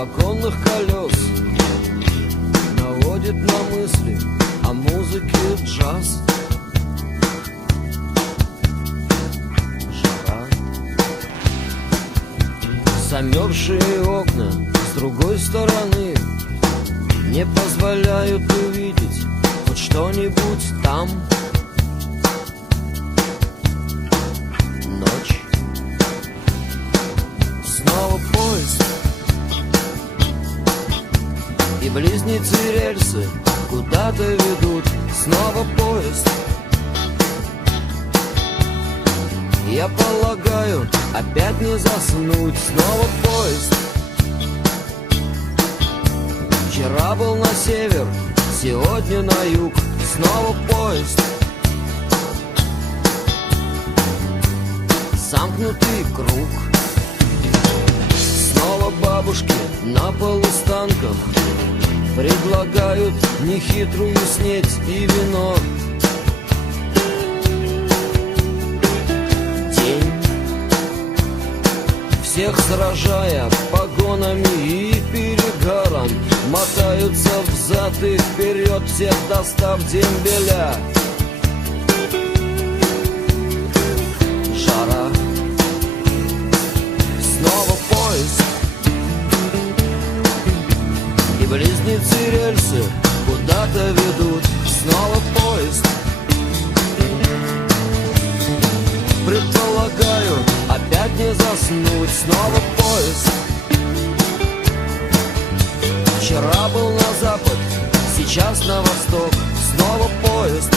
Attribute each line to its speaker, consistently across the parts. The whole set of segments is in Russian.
Speaker 1: вагонных колес. Наводит на мысли о музыке джаз. Жара. Замерзшие окна с другой стороны Не позволяют увидеть хоть что-нибудь там Близнецы рельсы куда-то ведут. Снова поезд. Я полагаю, опять не заснуть. Снова поезд. Вчера был на север, сегодня на юг. Снова поезд. Замкнутый круг бабушки на полустанках. Предлагают нехитрую снеть и вино. День. Всех сражая погонами и перегаром Мотаются взад и вперед, всех достав дембеля Предполагаю, опять не заснуть. Снова поезд. Вчера был на запад, сейчас на восток. Снова поезд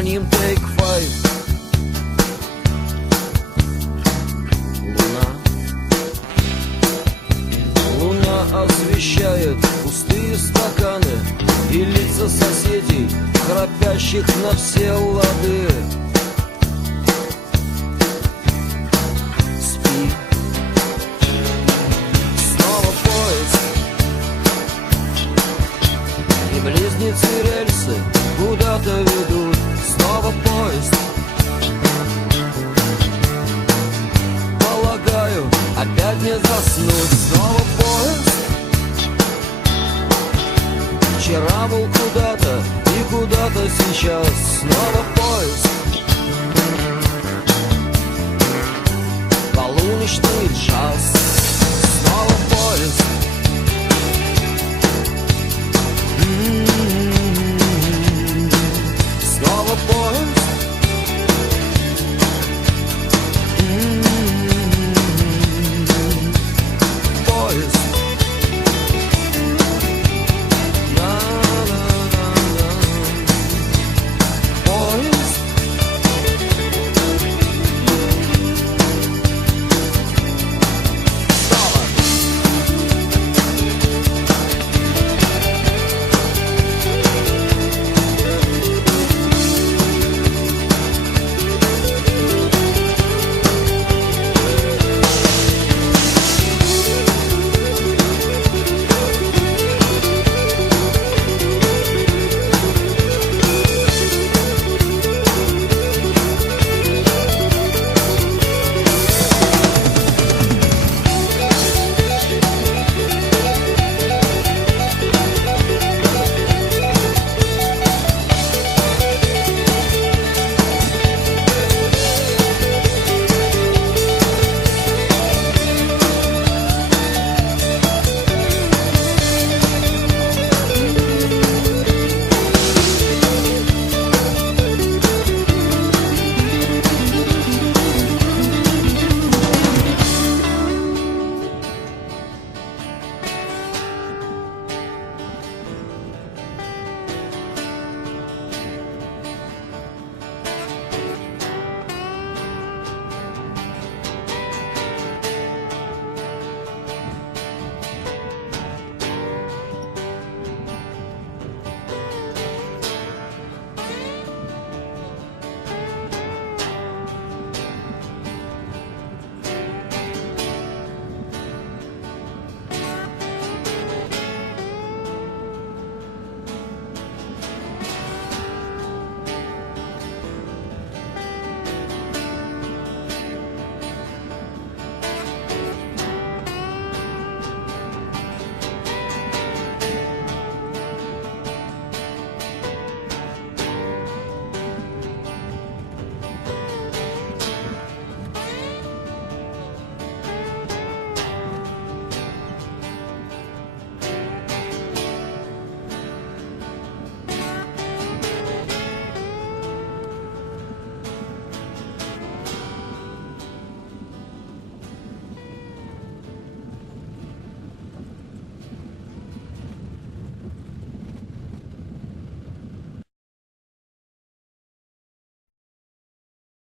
Speaker 1: С названием Take Five. Луна. Луна освещает пустые стаканы И лица соседей, храпящих на все лады мешает мне заснуть. Снова поезд. Вчера был куда-то и куда-то сейчас. Снова поезд. Полуночный час, Снова поезд.